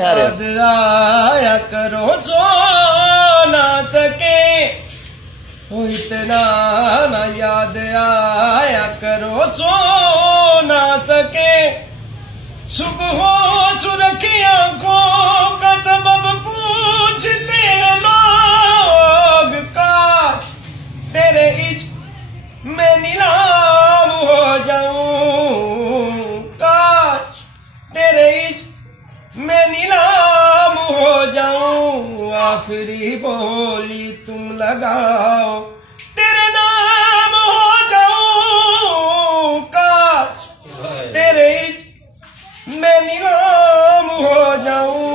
याद आया करो जो ना सके हो इतना ना याद आया करो जो ना सके सुबह हो सुरखी आंखों का सबब पूछते हैं लोग काश तेरे इश्क में नीलाम हो जाऊं काश तेरे इश्क मैं नीलाम हो जाऊं आखिरी बोली तुम लगाओ तेरे नाम हो जाऊं काश तेरे इश्क मैं नीलाम हो जाऊं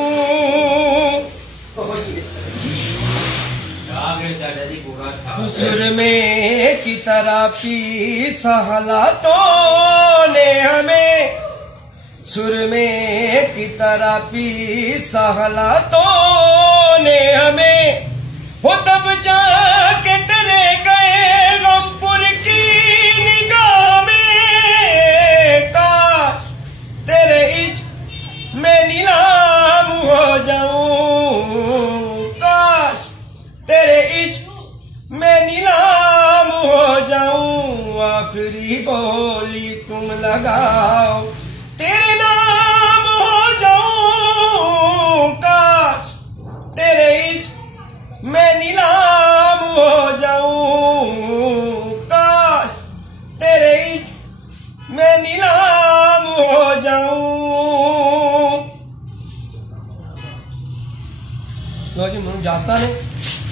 सुरमे की तरह पी हालातों ने हमें सुरमे की तरह पी हालातों ने हमें हो तब जाके तेरे गए गमपुर की निगाह में काश तेरे इश्क में नीलाम हो जाऊं काश तेरे इश्क में नीलाम हो जाऊं आखिरी बोली तुम लगाओ तेरे नाम हो जाऊं काश तेरे इश्क में नीलाम हो जाऊं काश तेरे इश्क में नीलाम हो जाऊं। लो जी मैं जास्ता ने